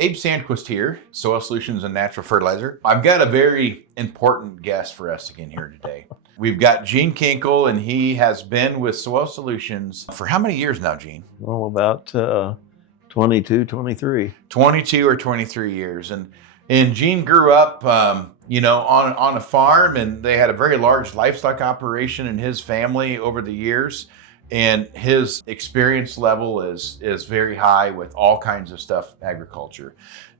Abe Sandquist here, Soil Solutions and Natural Fertilizer. I've got a very important guest for us again here today. We've got Gene Kinkle, and he has been with Soil Solutions for how many years now, Gene? Well, about 22, 23. 22 or 23 years. And Gene grew up, on a farm, and they had a very large livestock operation in his family over the years. And his experience level is very high with all kinds of stuff, agriculture.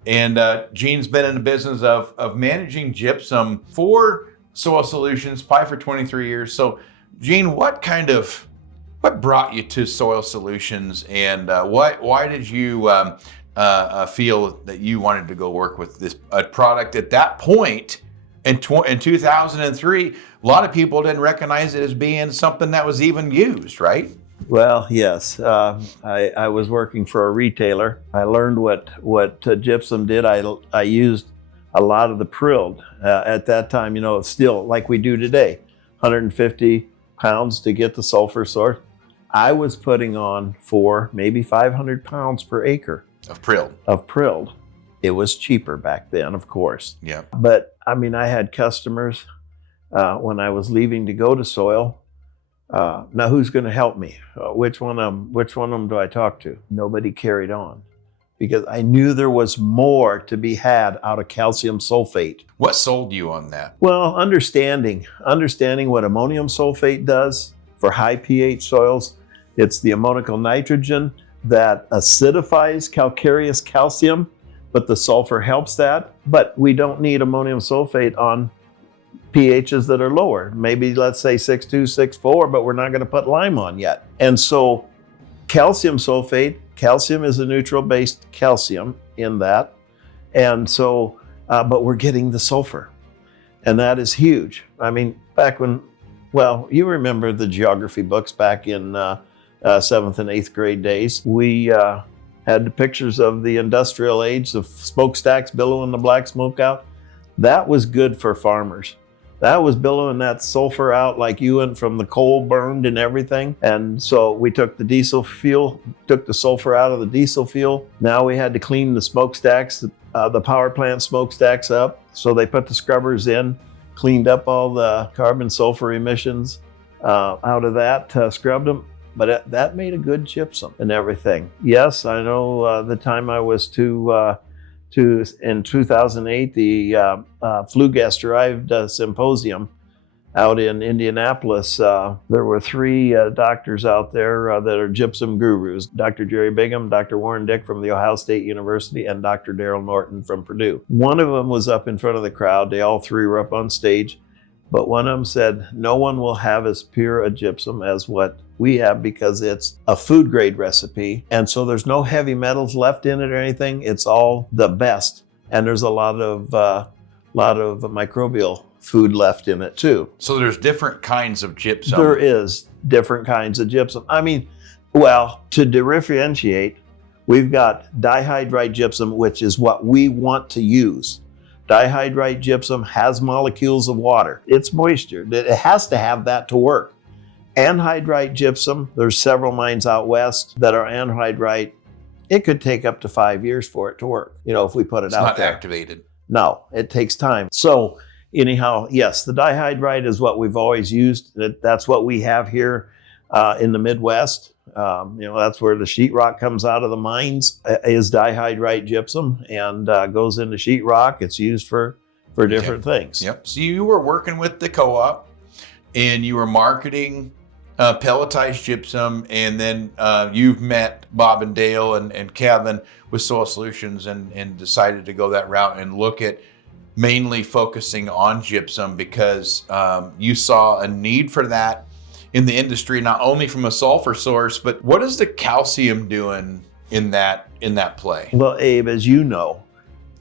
And Gene's been in the business of managing gypsum for Soil Solutions, probably for 23 years. So Gene, what brought you to Soil Solutions, and why did you feel that you wanted to go work with this product at that point in 2003? A lot of people didn't recognize it as being something that was even used, right? Well, yes. I was working for a retailer. I learned what gypsum did. I used a lot of the prilled. At that time, still like we do today, 150 pounds to get the sulfur source. I was putting on maybe 500 pounds per acre. Of prilled. Of prilled. It was cheaper back then, of course. Yeah. But I had customers when I was leaving to go to soil. Now who's going to help me? Which one of them do I talk to? Nobody carried on, because I knew there was more to be had out of calcium sulfate. What sold you on that? Well, understanding what ammonium sulfate does for high pH soils. It's the ammonical nitrogen that acidifies calcareous calcium, but the sulfur helps that. But we don't need ammonium sulfate on pHs that are lower. Maybe let's say 6.2, 6.4, but we're not going to put lime on yet. And so calcium sulfate, calcium is a neutral-based calcium in that. And so, but we're getting the sulfur. And that is huge. Back when, you remember the geography books back in 7th and 8th grade days. We had the pictures of the industrial age, the smokestacks billowing the black smoke out. That was good for farmers. That was billowing that sulfur out like you went from the coal burned and everything. And so we took the diesel fuel, took the sulfur out of the diesel fuel. Now we had to clean the smokestacks, the power plant smokestacks up. So they put the scrubbers in, cleaned up all the carbon sulfur emissions out of that, scrubbed them. But that made a good gypsum and everything. Yes, I know the time I was in 2008, the flue gas derived symposium out in Indianapolis. There were 3 doctors out there that are gypsum gurus: Dr. Jerry Bigham, Dr. Warren Dick from the Ohio State University, and Dr. Daryl Norton from Purdue. One of them was up in front of the crowd. They all 3 were up on stage. But one of them said, no one will have as pure a gypsum as what we have, because it's a food grade recipe. And so there's no heavy metals left in it or anything. It's all the best. And there's a lot of microbial food left in it too. So there's different kinds of gypsum. There is different kinds of gypsum. To differentiate, we've got dihydrite gypsum, which is what we want to use. Dihydrite gypsum has molecules of water. It's moisture. It has to have that to work. Anhydrite gypsum, there's several mines out west that are anhydrite. It could take up to 5 years for it to work, if we put it out there. It's not activated. No, it takes time. So anyhow, yes, the dihydrite is what we've always used. That's what we have here in the Midwest. That's where the sheetrock comes out of the mines, is dihydrite gypsum, and goes into sheetrock. It's used for different things. Yep. So you were working with the co-op, and you were marketing pelletized gypsum, and then you've met Bob and Dale and Kevin with Soil Solutions and decided to go that route and look at mainly focusing on gypsum because you saw a need for that in the industry, not only from a sulfur source, but what is the calcium doing in that play? Well, Abe, as you know,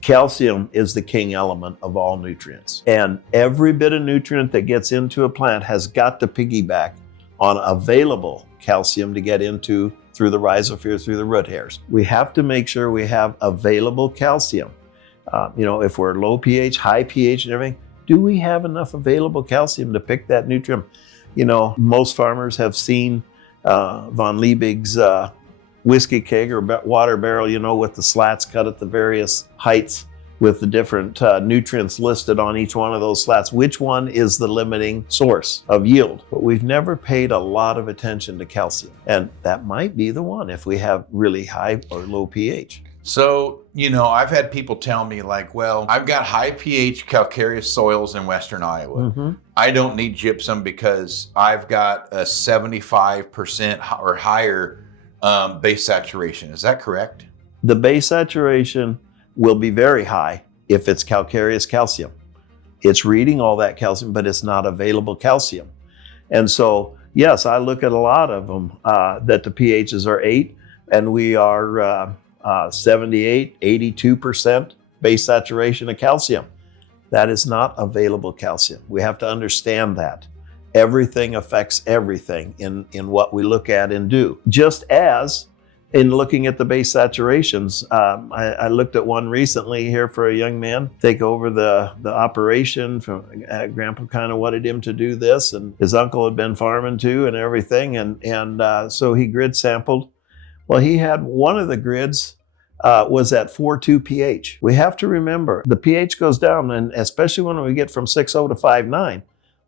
calcium is the king element of all nutrients. And every bit of nutrient that gets into a plant has got to piggyback on available calcium to get into through the rhizosphere, through the root hairs. We have to make sure we have available calcium. If we're low pH, high pH and everything, do we have enough available calcium to pick that nutrient? Most farmers have seen von Liebig's whiskey keg or water barrel, with the slats cut at the various heights with the different nutrients listed on each one of those slats. Which one is the limiting source of yield? But we've never paid a lot of attention to calcium. And that might be the one if we have really high or low pH. So, I've had people tell me like, well, I've got high pH calcareous soils in Western Iowa. Mm-hmm. I don't need gypsum because I've got a 75% or higher base saturation. Is that correct? The base saturation will be very high if it's calcareous calcium. It's reading all that calcium, but it's not available calcium. And so, yes, I look at a lot of them that the pHs are 8, and we are 78, 82% base saturation of calcium. That is not available calcium. We have to understand that. Everything affects everything in what we look at and do. Just as in looking at the base saturations, I looked at one recently here for a young man, take over the operation. From Grandpa kind of wanted him to do this, and his uncle had been farming too and everything. And so he grid sampled. Well, he had one of the grids was at 4.2 pH. We have to remember the pH goes down, and especially when we get from 6.0 to 5.9,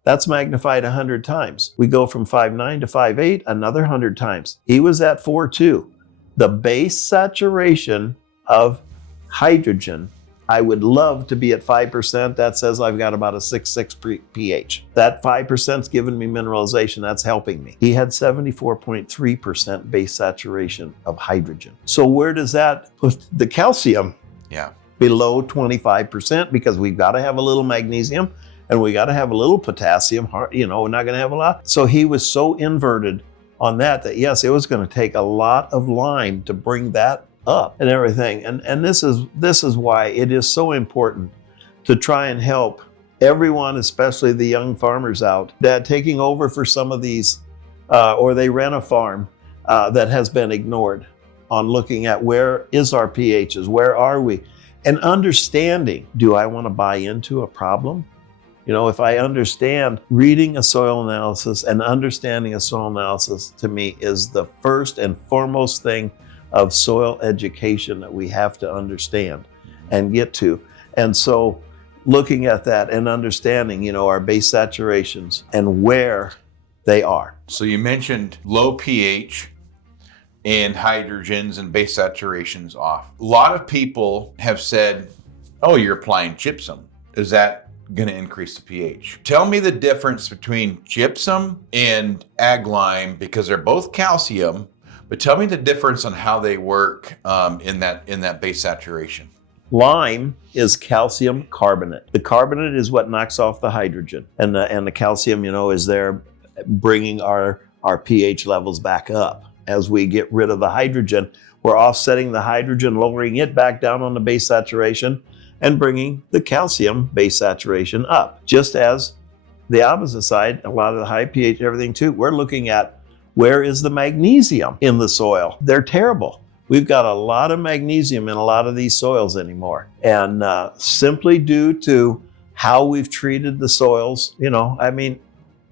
that's magnified 100 times. We go from 5.9 to 5.8, another 100 times. He was at 4.2. The base saturation of hydrogen, I would love to be at 5%. That says I've got about a 6.6 pH. That 5% is giving me mineralization. That's helping me. He had 74.3% base saturation of hydrogen. So where does that put the calcium? Yeah. Below 25%, because we've got to have a little magnesium and we got to have a little potassium. We're not going to have a lot. So he was so inverted on that yes, it was going to take a lot of lime to bring that up and everything. And this is why it is so important to try and help everyone, especially the young farmers out that taking over for some of these, or they rent a farm that has been ignored on looking at where is our pHs, where are we, and understanding, do I want to buy into a problem? If I understand, reading a soil analysis and understanding a soil analysis to me is the first and foremost thing of soil education that we have to understand and get to. And so looking at that and understanding, our base saturations and where they are. So you mentioned low pH and hydrogens and base saturations off. A lot of people have said, oh, you're applying gypsum. Is that going to increase the pH? Tell me the difference between gypsum and ag lime, because they're both calcium, but tell me the difference on how they work in that base saturation. Lime is calcium carbonate. The carbonate is what knocks off the hydrogen, and the calcium, is there bringing our pH levels back up. As we get rid of the hydrogen, we're offsetting the hydrogen, lowering it back down on the base saturation, and bringing the calcium base saturation up. Just as the opposite side, a lot of the high pH, everything too, we're looking at where is the magnesium in the soil. They're terrible. We've got a lot of magnesium in a lot of these soils anymore. And simply due to how we've treated the soils,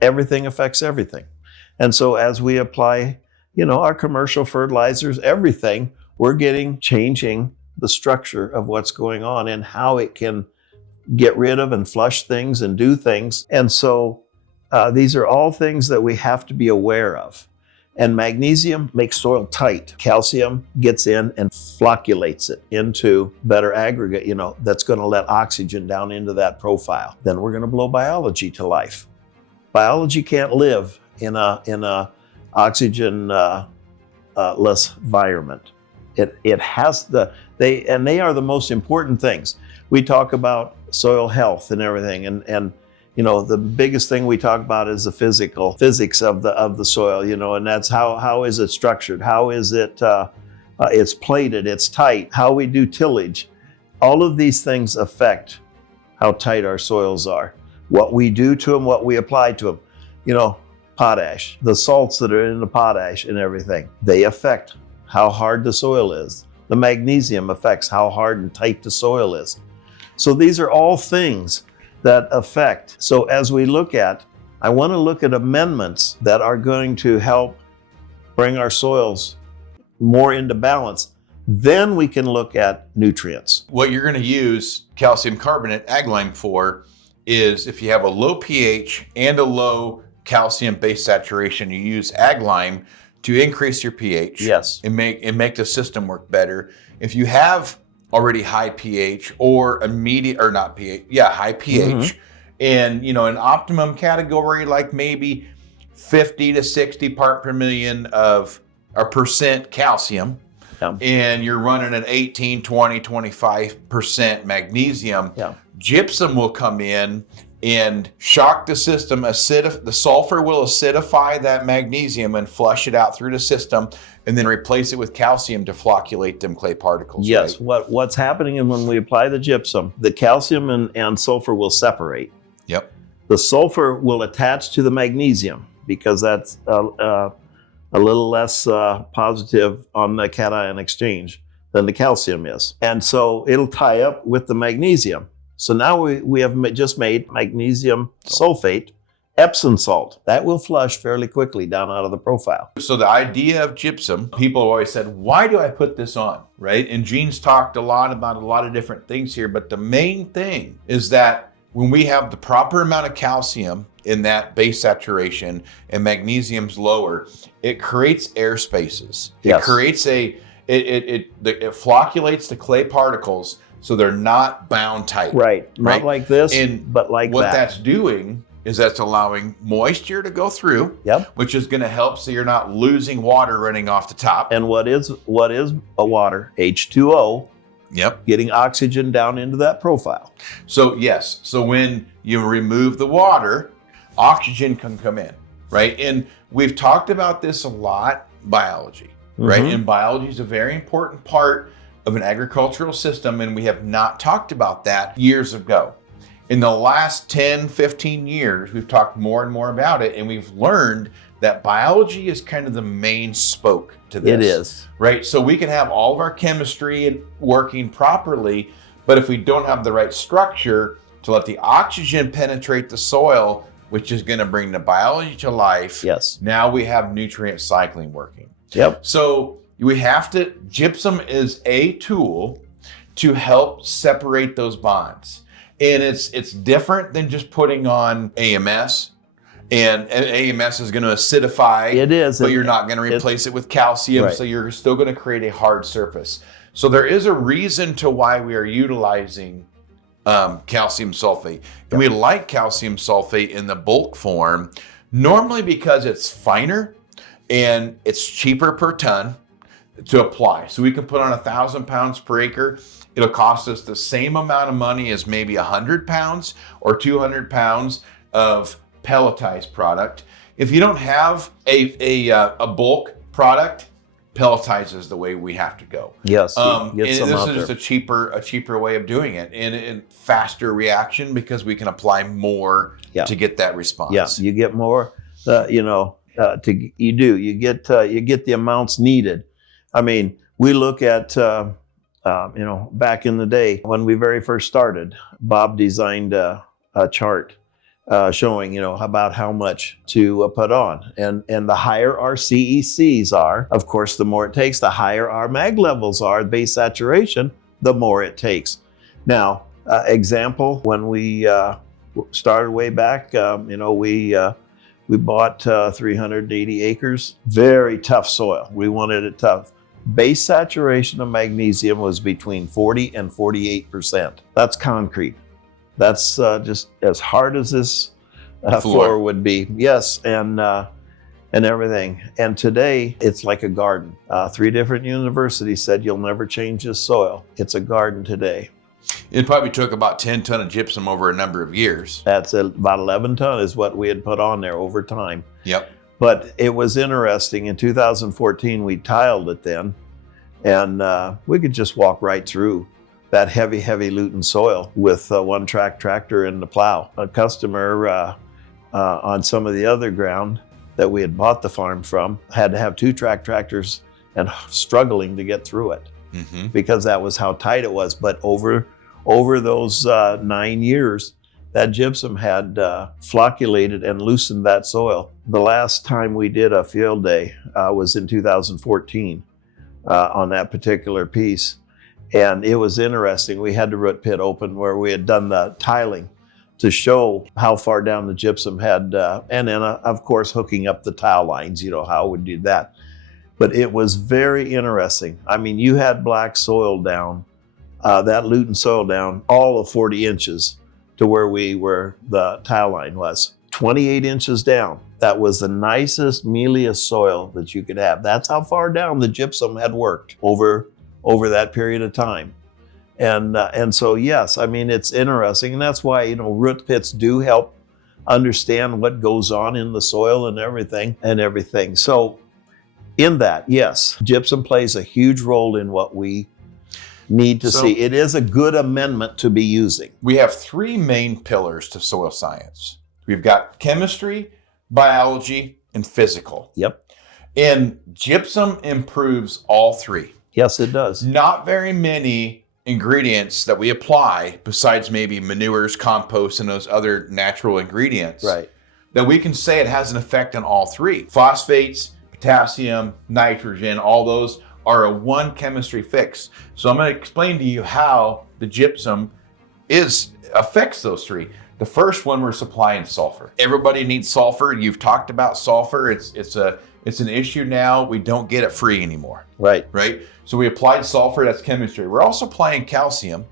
everything affects everything. And so as we apply, our commercial fertilizers, everything, we're changing the structure of what's going on and how it can get rid of and flush things and do things. And so these are all things that we have to be aware of. And magnesium makes soil tight. Calcium gets in and flocculates it into better aggregate, that's going to let oxygen down into that profile. Then we're going to blow biology to life. Biology can't live in a oxygen less environment. It has they are the most important things. We talk about soil health and everything, and the biggest thing we talk about is the physics of the soil, and that's how is it structured, how is it it's plated, it's tight, how we do tillage. All of these things affect how tight our soils are, what we do to them, what we apply to them. Potash, the salts that are in the potash and everything, they affect how hard the soil is. The magnesium affects how hard and tight the soil is. So these are all things that affect. So as we I want to look at amendments that are going to help bring our soils more into balance, then we can look at nutrients. What you're going to use calcium carbonate ag lime for is if you have a low pH and a low calcium base saturation, you use ag lime to increase your pH. Yes. And make the system work better. If you have already high pH or high pH, and an optimum category like maybe 50 to 60 part per million of or percent calcium, and you're running an 18, 20, 25% magnesium, gypsum will come in and shock the system. The sulfur will acidify that magnesium and flush it out through the system, and then replace it with calcium to flocculate them clay particles. Yes, right? what's happening is when we apply the gypsum, the calcium and sulfur will separate. Yep. The sulfur will attach to the magnesium because that's a little less positive on the cation exchange than the calcium is. And so it'll tie up with the magnesium. So now we have just made magnesium sulfate, Epsom salt. That will flush fairly quickly down out of the profile. So the idea of gypsum, people have always said, why do I put this on, right? And Gene's talked a lot about a lot of different things here, but the main thing is that when we have the proper amount of calcium in that base saturation and magnesium's lower, it creates air spaces. Yes. It creates it flocculates the clay particles so they're not bound tight. Right. Not like this, but like what that. That's doing is that's allowing moisture to go through, which is going to help so you're not losing water running off the top. And what is a water? H2O. Yep. Getting oxygen down into that profile. So yes. So when you remove the water, oxygen can come in, right? And we've talked about this a lot, biology, right? And biology is a very important part of an agricultural system, and we have not talked about that years ago. In the last 10, 15 years, we've talked more and more about it, and we've learned that biology is kind of the main spoke to this. It is. Right? So we can have all of our chemistry working properly, but if we don't have the right structure to let the oxygen penetrate the soil, which is going to bring the biology to life, now we have nutrient cycling working. Yep. So gypsum is a tool to help separate those bonds. And it's different than just putting on AMS. And AMS is going to acidify. It is. But you're not going to replace it with calcium. So you're still going to create a hard surface. So there is a reason to why we are utilizing calcium sulfate. And we like calcium sulfate in the bulk form, normally because it's finer and it's cheaper per ton to apply. So we can put on 1,000 pounds per acre. It'll cost us the same amount of money as maybe 100 pounds or 200 pounds of pelletized product. If you don't have a bulk product, pelletize is the way we have to go. Yes, and this is just a cheaper way of doing it, and faster reaction because we can apply more to get that response. Yeah, you get more. You get the amounts needed. I mean, we look at back in the day when we very first started, Bob designed a chart showing about how much to put on, and the higher our CECs are, of course, the more it takes. The higher our mag levels are, base saturation, the more it takes. Now, example, when we started way back, we bought 380 acres, very tough soil. We wanted it tough. Base saturation of magnesium was between 40 and 48%. That's concrete. That's just as hard as this floor would be. Yes, and everything. And today, it's like a garden. 3 different universities said you'll never change this soil. It's a garden today. It probably took about 10 ton of gypsum over a number of years. That's about 11 ton is what we had put on there over time. Yep. But it was interesting. In 2014, we tiled it then, and we could just walk right through that heavy Luton soil with one tractor and the plow. A customer on some of the other ground that we had bought the farm from had to have 2 tractors and struggling to get through it because that was how tight it was. But over those 9 years, that gypsum had flocculated and loosened that soil. The last time we did a field day was in 2014. on that particular piece. And it was interesting. We had the root pit open where we had done the tiling to show how far down the gypsum had, and then of course hooking up the tile lines, how we did that. But it was very interesting. I mean, you had black soil down, that lutein soil down, all of 40 inches to where the tile line was. 28 inches down. That was the nicest, mealiest soil that you could have. That's how far down the gypsum had worked over that period of time. And so, yes, I mean, it's interesting. And that's why, root pits do help understand what goes on in the soil and everything. So in that, yes, gypsum plays a huge role in what we need to see. It is a good amendment to be using. We have three main pillars to soil science. We've got chemistry, biology, and physical. Yep. And gypsum improves all three. Yes, it does. Not very many ingredients that we apply, besides maybe manures, compost, and those other natural ingredients, right, that we can say it has an effect on all three. Phosphates, potassium, nitrogen, all those are a one chemistry fix. So I'm going to explain to you how the gypsum affects those three. The first one, we're supplying sulfur. Everybody needs sulfur. You've talked about sulfur. It's an issue now. We don't get it free anymore. Right. So we applied sulfur, that's chemistry. We're also applying calcium,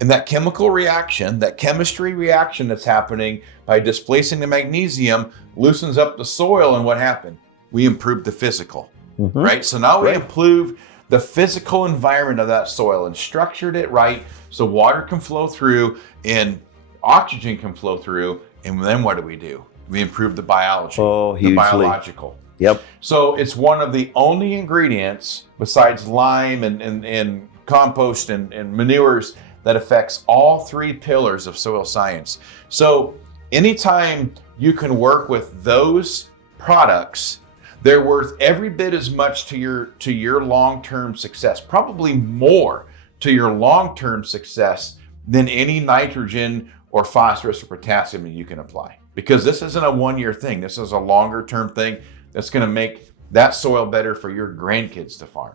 and that chemical reaction, that chemistry reaction that's happening by displacing the magnesium loosens up the soil, and what happened? We improved the physical, right? So now we improve the physical environment of that soil and structured it right so water can flow through and oxygen can flow through, and then what do? We improve the biology, the biological. Yep. So it's one of the only ingredients besides lime and compost and manures that affects all three pillars of soil science. So anytime you can work with those products, they're worth every bit as much to your long-term success, probably more to your long-term success than any nitrogen or phosphorus or potassium that you can apply. Because this isn't a one-year thing. This is a longer-term thing that's going to make that soil better for your grandkids to farm.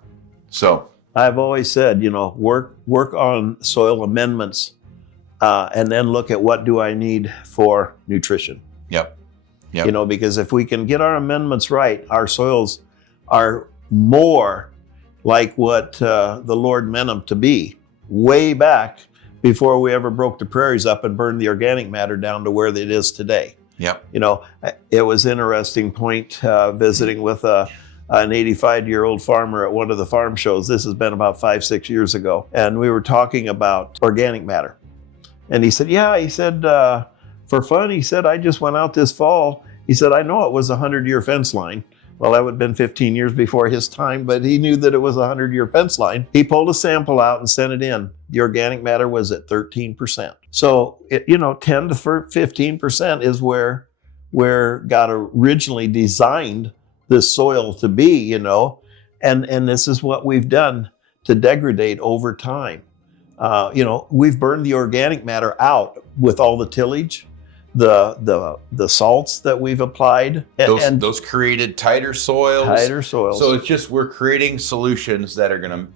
So I've always said, work on soil amendments, and then look at what do I need for nutrition. Yep. Because if we can get our amendments right, our soils are more like what the Lord meant them to be way back before we ever broke the prairies up and burned the organic matter down to where it is today. Yep. It was an interesting point visiting with an 85-year-old farmer at one of the farm shows. This has been about 5-6 years ago. And we were talking about organic matter. And he said, for fun, he said, I just went out this fall. He said, I know it was a 100-year fence line. Well, that would have been 15 years before his time, but he knew that it was a 100-year fence line. He pulled a sample out and sent it in. The organic matter was at 13%. So, 10 to 15% is where God originally designed this soil to be, and this is what we've done to degrade over time. We've burned the organic matter out with all the tillage, the salts that we've applied, those created tighter soils. So it's just we're creating solutions that are gonna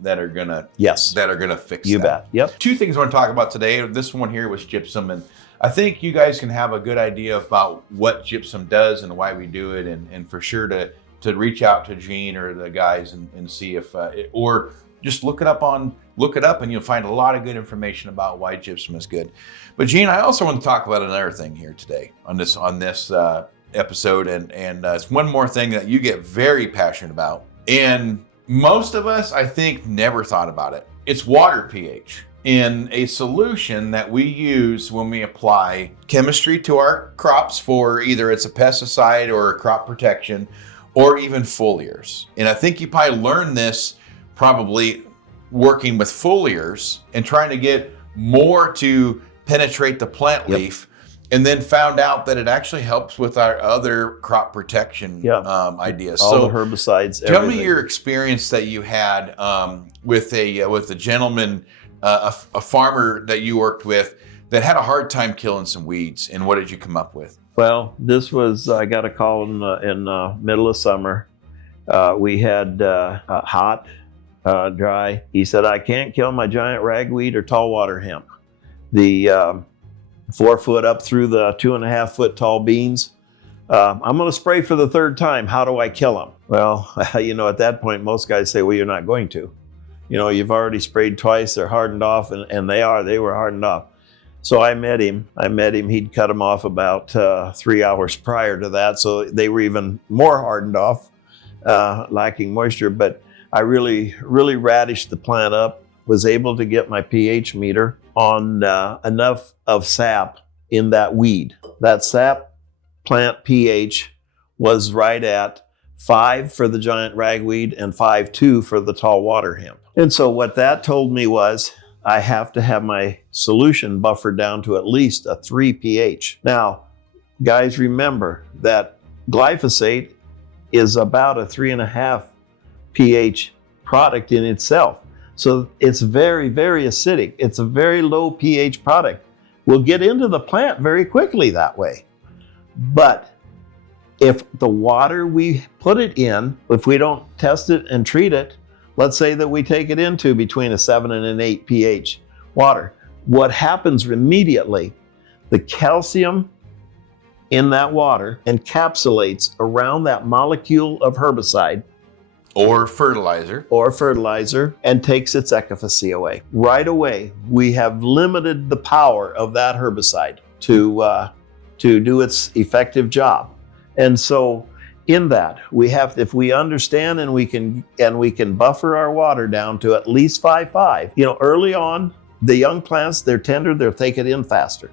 fix you that. Bet. Yep. Two things I want to talk about today. This one here was gypsum, and I think you guys can have a good idea about what gypsum does and why we do it, and for sure to reach out to Gene or the guys and see if or just look it up and you'll find a lot of good information about why gypsum is good. But Gene, I also want to talk about another thing here today on this episode, and it's one more thing that you get very passionate about, and most of us, I think, never thought about it. It's water pH in a solution that we use when we apply chemistry to our crops for either it's a pesticide or a crop protection or even foliars. And I think you probably learned this probably working with foliars and trying to get more to penetrate the plant leaf, and then found out that it actually helps with our other crop protection ideas. All the herbicides. Tell me your experience that you had with a gentleman, a farmer that you worked with that had a hard time killing some weeds, and what did you come up with? Well, this was, I got a call in middle of summer. We had hot dry. He said, I can't kill my giant ragweed or tall water hemp. The 4 foot up through the 2.5 foot tall beans. I'm going to spray for the 3rd time. How do I kill them? Well, at that point, most guys say, well, you're not going to. You've already sprayed twice. They're hardened off, and they were hardened off. So I met him. He'd cut them off about 3 hours prior to that. So they were even more hardened off, lacking moisture. But I really, really radished the plant up, was able to get my pH meter on enough of sap in that weed. That sap plant pH was right at 5 for the giant ragweed and 5.2 for the tall water hemp. And so what that told me was I have to have my solution buffered down to at least a 3 pH. Now, guys, remember that glyphosate is about a 3.5 pH product in itself. So it's very, very acidic. It's a very low pH product. We'll get into the plant very quickly that way. But if the water we put it in, if we don't test it and treat it, let's say that we take it into between a 7 and an 8 pH water, what happens immediately, the calcium in that water encapsulates around that molecule of herbicide or fertilizer and takes its efficacy away. Right away, we have limited the power of that herbicide to do its effective job. And so in that, we have, if we understand and we can buffer our water down to at least 5.5. Early on, the young plants, they're tender, they'll take it in faster.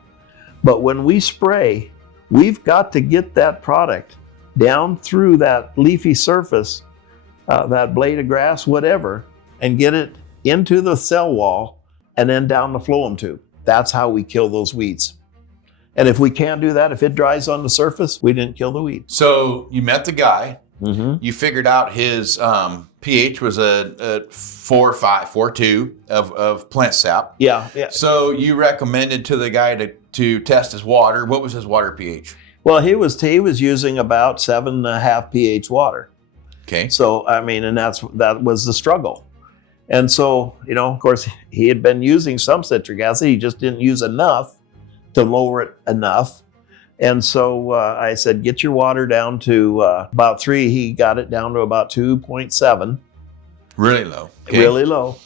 But when we spray, we've got to get that product down through that leafy surface, that blade of grass, whatever, and get it into the cell wall and then down the phloem tube. That's how we kill those weeds. And if we can't do that, if it dries on the surface, we didn't kill the weed. So you met the guy. Mm-hmm. You figured out his pH was a 4.5, 4.2 of plant sap. Yeah. So you recommended to the guy to test his water. What was his water pH? Well, he was using about 7.5 pH water. Okay. So and that was the struggle. And so of course, he had been using some citric acid. He just didn't use enough to lower it enough. And so I said, get your water down to about 3. He got it down to about 2.7. Really low. Okay. Really low.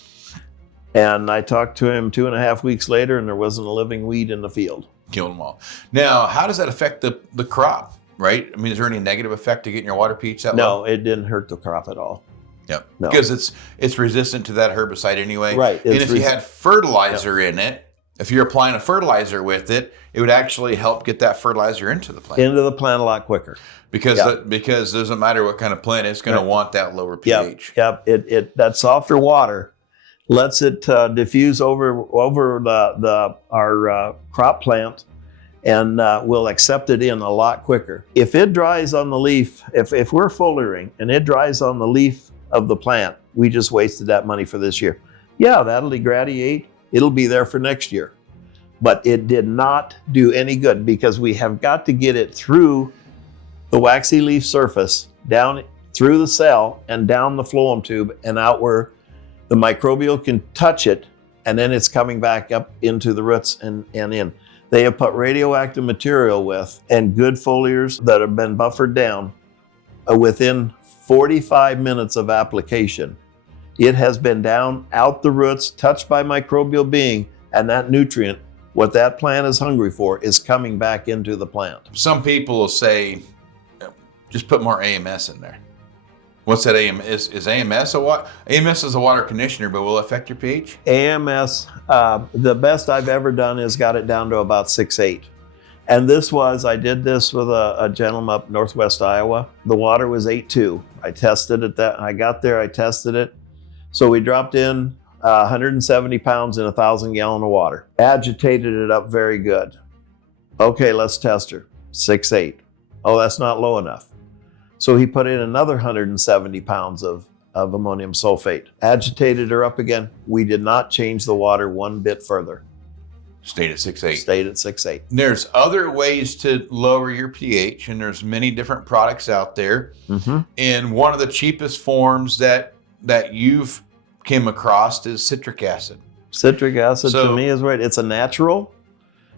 And I talked to him 2.5 weeks later, and there wasn't a living weed in the field. Killed them all. Now, how does that affect the crop, right? Is there any negative effect to getting your water pH that low? No, it didn't hurt the crop at all. Yeah, no. Because it's resistant to that herbicide anyway. Right. And if you had fertilizer in it, if you're applying a fertilizer with it, it would actually help get that fertilizer into the plant. Into the plant a lot quicker. Because it doesn't matter what kind of plant, it's going to want that lower pH. Yep. It that softer water lets it diffuse over our crop plant, and will accept it in a lot quicker. If it dries on the leaf, if we're foliaring and it dries on the leaf of the plant, we just wasted that money for this year. Yeah, that'll degradiate. It'll be there for next year. But it did not do any good, because we have got to get it through the waxy leaf surface, down through the cell and down the phloem tube and out where the microbial can touch it, and then it's coming back up into the roots and in. They have put radioactive material with, and good foliars that have been buffered down within 45 minutes of application. It has been down, out the roots, touched by microbial being, and that nutrient, what that plant is hungry for, is coming back into the plant. Some people will say, just put more AMS in there. What's that AMS? Is AMS AMS is a water conditioner, but will it affect your pH? AMS, the best I've ever done is got it down to about 6.8. And I did this with a gentleman up northwest Iowa. The water was 8.2. I tested it, I got there, I tested it. So we dropped in 170 pounds in 1,000 gallons of water. Agitated it up very good. Okay, let's test her. 6.8. Oh, that's not low enough. So he put in another 170 pounds of ammonium sulfate. Agitated her up again. We did not change the water one bit further. Stayed at 6.8. Stayed at 6.8. There's other ways to lower your pH, and there's many different products out there. Mm-hmm. And one of the cheapest forms that you've came across is citric acid. Citric acid to me is right. It's a natural.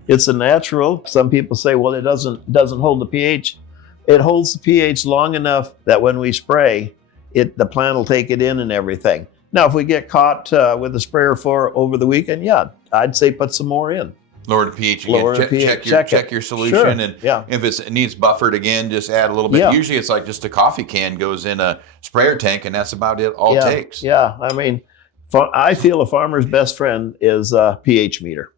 It's a natural. Some people say, well, it doesn't hold the pH. It holds the pH long enough that when we spray, the plant will take it in and everything. Now, if we get caught with a sprayer for over the weekend, yeah, I'd say put some more in. Lower the pH again. Lower the pH. Check your solution. Sure. And if it needs buffered again, just add a little bit. Yeah. Usually it's like just a coffee can goes in a sprayer tank, and that's about it all it takes. Yeah, I mean, I feel a farmer's best friend is a pH meter.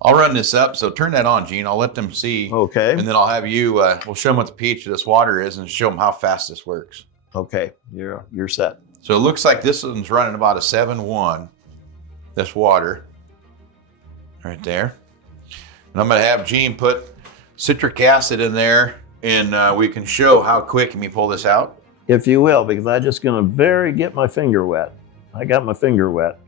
I'll run this up. So turn that on, Gene. I'll let them see. Okay. And then I'll have you, we'll show them what the pH of this water is and show them how fast this works. Okay, you're set. So it looks like this one's running about a 7.1, this water, right there. And I'm going to have Gene put citric acid in there, and we can show how quick. Can you pull this out? If you will, because I'm just going to get my finger wet. I got my finger wet.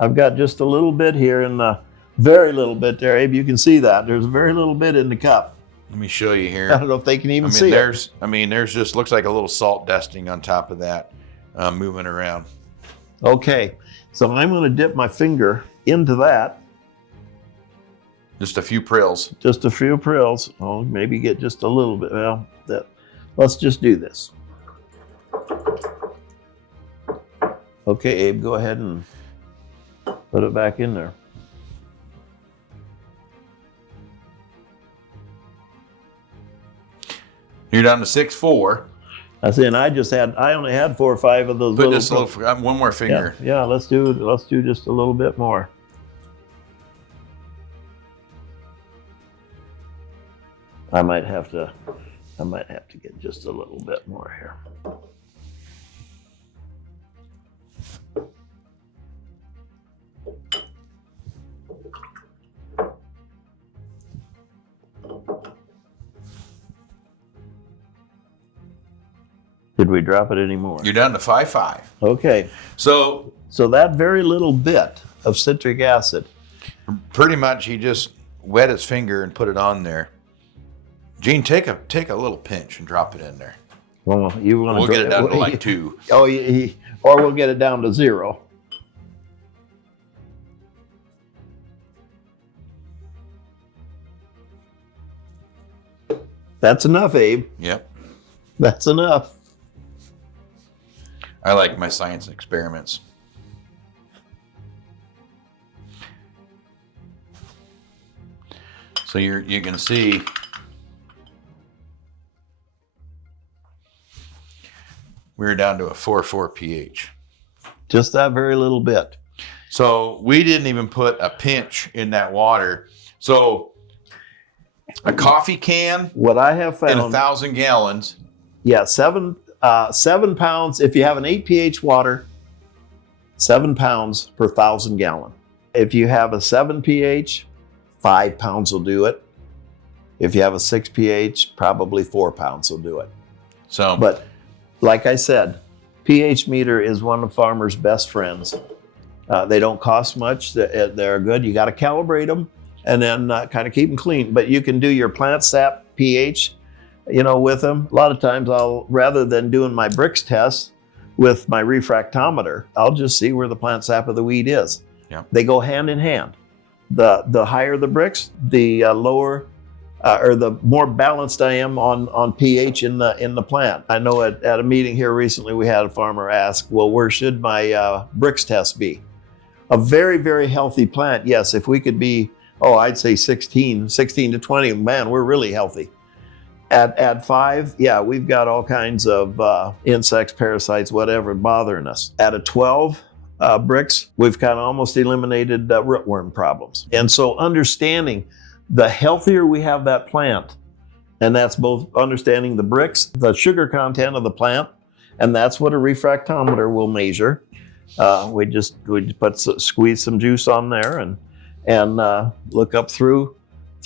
I've got just a little bit here in the very little bit there, Abe. You can see that. There's very little bit in the cup. Let me show you here. I don't know if they can even see it. There's just looks like a little salt dusting on top of that, moving around. Okay, so I'm going to dip my finger into that. Just a few prills. Just a few prills. Oh, maybe get just a little bit. Well, let's just do this. Okay, Abe, go ahead and put it back in there. You're down to 6.4. That's it. And I only had 4 or 5 of those. Put just a little, one more finger. Yeah, let's do just a little bit more. I might have to get just a little bit more here. Did we drop it anymore? You're down to 5.5. Okay. So that very little bit of citric acid. Pretty much he just wet his finger and put it on there. Gene, take a little pinch and drop it in there. Well, we'll get it down to like 2. Oh, or we'll get it down to 0. That's enough, Abe. Yep. That's enough. I like my science experiments. So you can see we're down to a 4.4 pH. Just that very little bit. So we didn't even put a pinch in that water. So a coffee can, what I have found, in 1,000 gallons. Yeah, 7 pounds. If you have an 8 pH water, 7 pounds per 1,000 gallon. If you have a 7 pH, 5 pounds will do it. If you have a 6 pH, probably 4 pounds will do it. So, but like I said, pH meter is one of farmers' best friends. They don't cost much. They're good. You got to calibrate them and then kind of keep them clean. But you can do your plant sap pH, with them. A lot of times rather than doing my Brix test with my refractometer, I'll just see where the plant sap of the weed is. Yeah. They go hand in hand. The higher the Brix, the lower or the more balanced I am on pH in the plant. I know at a meeting here recently, we had a farmer ask, well, where should my Brix test be? A very, very healthy plant, yes, if we could be, I'd say 16 to 20, man, we're really healthy. At 5, yeah, we've got all kinds of insects, parasites, whatever, bothering us. At a 12 Brix, we've kind of almost eliminated rootworm problems. And so understanding the healthier we have that plant, and that's both understanding the Brix, the sugar content of the plant, and that's what a refractometer will measure. We squeeze some juice on there and look up through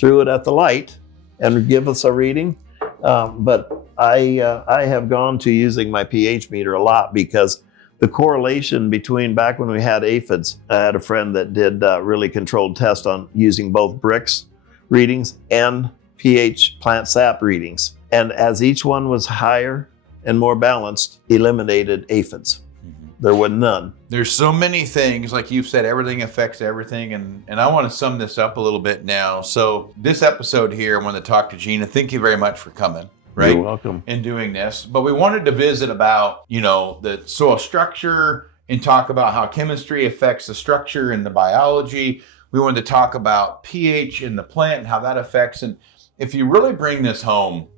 it at the light and give us a reading. But I have gone to using my pH meter a lot because the correlation between back when we had aphids, I had a friend that did really controlled tests on using both Brix readings and pH plant sap readings. And as each one was higher and more balanced, eliminated aphids. Mm-hmm. there was none. There's so many things, like you've said, everything affects everything. And I want to sum this up a little bit now. So this episode here, I want to talk to Gene, and thank you very much for coming. Right? You're welcome. And doing this. But we wanted to visit about, the soil structure and talk about how chemistry affects the structure and the biology. We wanted to talk about pH in the plant and how that affects. And if you really bring this home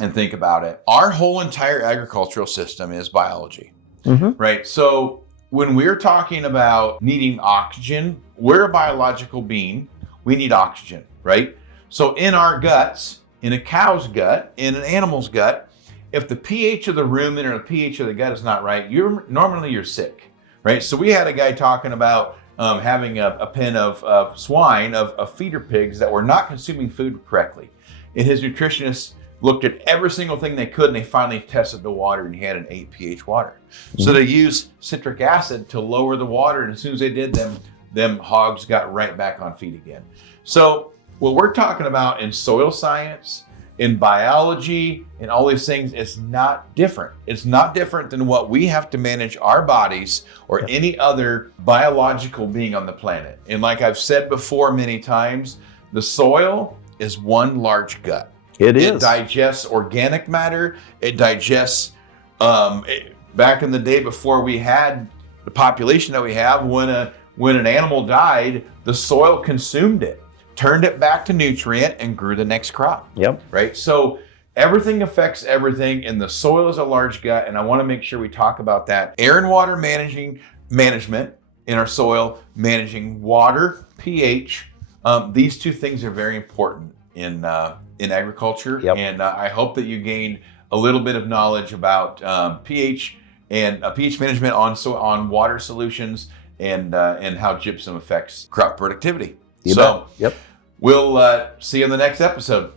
and think about it, our whole entire agricultural system is biology, right? So when we're talking about needing oxygen, we're a biological being. We need oxygen, right? So in our guts, in a cow's gut, in an animal's gut, if the pH of the rumen or the pH of the gut is not right, you're sick, right? So we had a guy talking about having a pen of swine, of feeder pigs that were not consuming food correctly. And his nutritionist looked at every single thing they could, and they finally tested the water, and he had an 8 pH water. So they used citric acid to lower the water, and as soon as they did, them hogs got right back on feed again. So what we're talking about in soil science, in biology, and all these things is not different. It's not different than what we have to manage our bodies or any other biological being on the planet. And like I've said before many times, the soil is one large gut. It digests organic matter. It digests, back in the day before we had the population that we have, when an animal died, the soil consumed it, turned it back to nutrient, and grew the next crop. Yep. Right? So everything affects everything, and the soil is a large gut, and I want to make sure we talk about that. Air and water management in our soil, managing water, pH. These two things are very important in agriculture. Yep. And I hope that you gained a little bit of knowledge about pH and pH management on water solutions and how gypsum affects crop productivity. Yep. We'll see you in the next episode.